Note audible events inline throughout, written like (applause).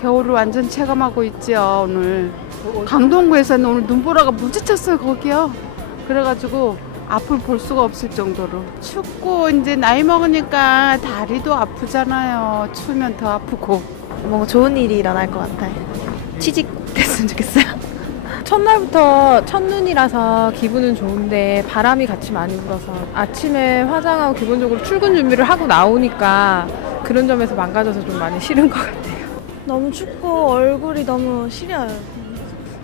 겨울을 완전 체감하고 있지요 오늘 강동구에서는 오늘 눈보라가 무지쳤어요 거기요 그래가지고 앞을 볼 수가 없을 정도로 춥고 이제 나이 먹으니까 다리도 아프잖아요 추우면 더 아프고 뭔가 좋은 일이 일어날 것 같아요. 취직됐으면 좋겠어요. (laughs) 첫날부터 첫눈이라서 기분은 좋은데 바람이 같이 많이 불어서 아침에 화장하고 기본적으로 출근 준비를 하고 나오니까 그런 점에서 망가져서 좀 많이 싫은 것 같아요. 너무 춥고 얼굴이 너무 시려요.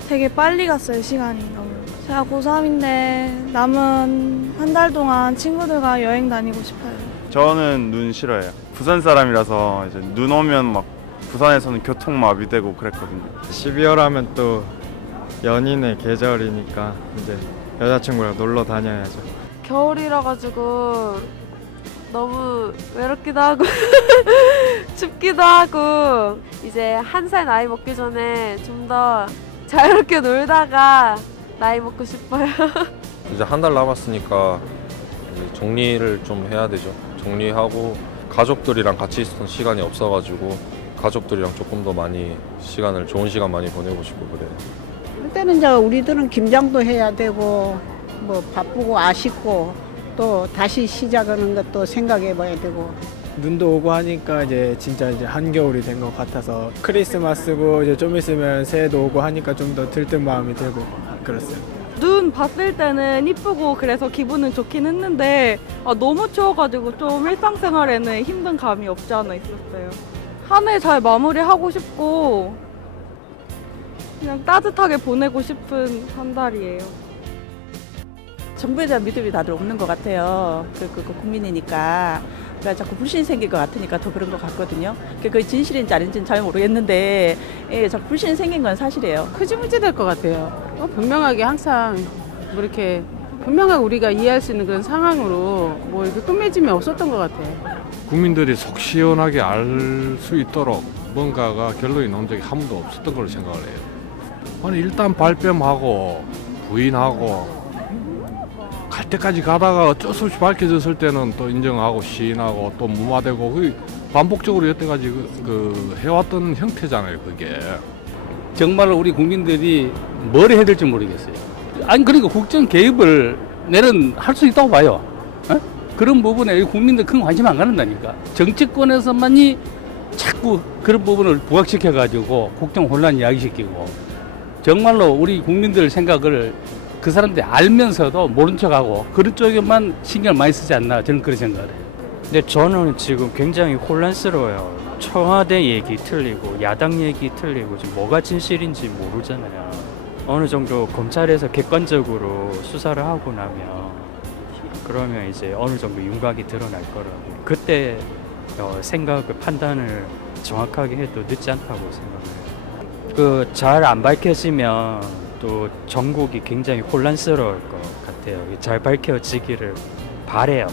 되게 빨리 갔어요, 시간이 너무. 제가 고3인데 남은 한 달 동안 친구들과 여행 다니고 싶어요. 저는 눈 싫어해요. 부산 사람이라서 이제 눈 오면 막 부산에서는 교통 마비되고 그랬거든요. 12월 하면 또 연인의 계절이니까 이제 여자친구랑 놀러 다녀야죠. 겨울이라 가지고 너무 외롭기도 하고 (laughs) 춥기도 하고 이제 한 살 나이 먹기 전에 좀 더 자유롭게 놀다가 나이 먹고 싶어요. (laughs) 이제 한 달 남았으니까 이제 정리를 좀 해야 되죠. 정리하고 가족들이랑 같이 있었던 시간이 없어가지고 가족들이랑 조금 더 많이 시간을 좋은 시간 많이 보내고 싶고 그래요. 그때는 이제 우리들은 김장도 해야 되고 뭐 바쁘고 아쉽고 또 다시 시작하는 것도 생각해 봐야 되고 눈도 오고 하니까 이제 진짜 이제 한겨울이 된 것 같아서 크리스마스고 이제 좀 있으면 새해도 오고 하니까 좀 더 들뜬 마음이 들고 그렇어요. 눈 봤을 때는 이쁘고 그래서 기분은 좋긴 했는데 아, 너무 추워가지고 좀 일상생활에는 힘든 감이 없지 않아 있었어요. 한 해 잘 마무리하고 싶고 그냥 따뜻하게 보내고 싶은 한 달이에요. 정부에 대한 믿음이 다들 없는 것 같아요. 그, 그, 그 국민이니까. 그러니까 자꾸 불신이 생길 것 같으니까 더 그런 것 같거든요. 그게 그게 진실인지 아닌지는 잘 모르겠는데, 예, 자꾸 불신이 생긴 건 사실이에요. 흐지부지 될것 같아요 어, 분명하게 항상 뭐 이렇게 분명하게 우리가 이해할 수 있는 그런 상황으로 뭐 이렇게 끝맺음이 없었던 것 같아요 국민들이 속 시원하게 알 수 있도록 뭔가가 결론이 나온 적이 한 번도 없었던 걸로 생각을 해요. 아니 일단 발뺌하고 부인하고 갈 때까지 가다가 어쩔 수 없이 밝혀졌을 때는 또 인정하고 시인하고 또 무마되고 그 반복적으로 여태까지 그, 그 해왔던 형태잖아요 그게. 정말로 우리 국민들이 뭘 해야 될지 모르겠어요. 아니 그러니까 국정 개입을 내는 할 수 있다고 봐요. 어? 그런 부분에 국민들 큰 관심 안 갖는다니까. 정치권에서만이 자꾸 그런 부분을 부각시켜 가지고 국정 혼란 이야기시키고 정말로 우리 국민들 생각을 그 사람들이 알면서도 모른 척하고 그런 쪽에만 신경을 많이 쓰지 않나 저는 그런 생각을 해요. 근데 저는 지금 굉장히 혼란스러워요. 청와대 얘기 틀리고 야당 얘기 틀리고 지금 뭐가 진실인지 모르잖아요. 어느 정도 검찰에서 객관적으로 수사를 하고 나면 그러면 이제 어느 정도 윤곽이 드러날 거라고. 그때 어, 생각을 판단을 정확하게 해도 늦지 않다고 생각해요. 그 잘 안 밝혀지면 또 전국이 굉장히 혼란스러울 것 같아요. 잘 밝혀지기를 바래요.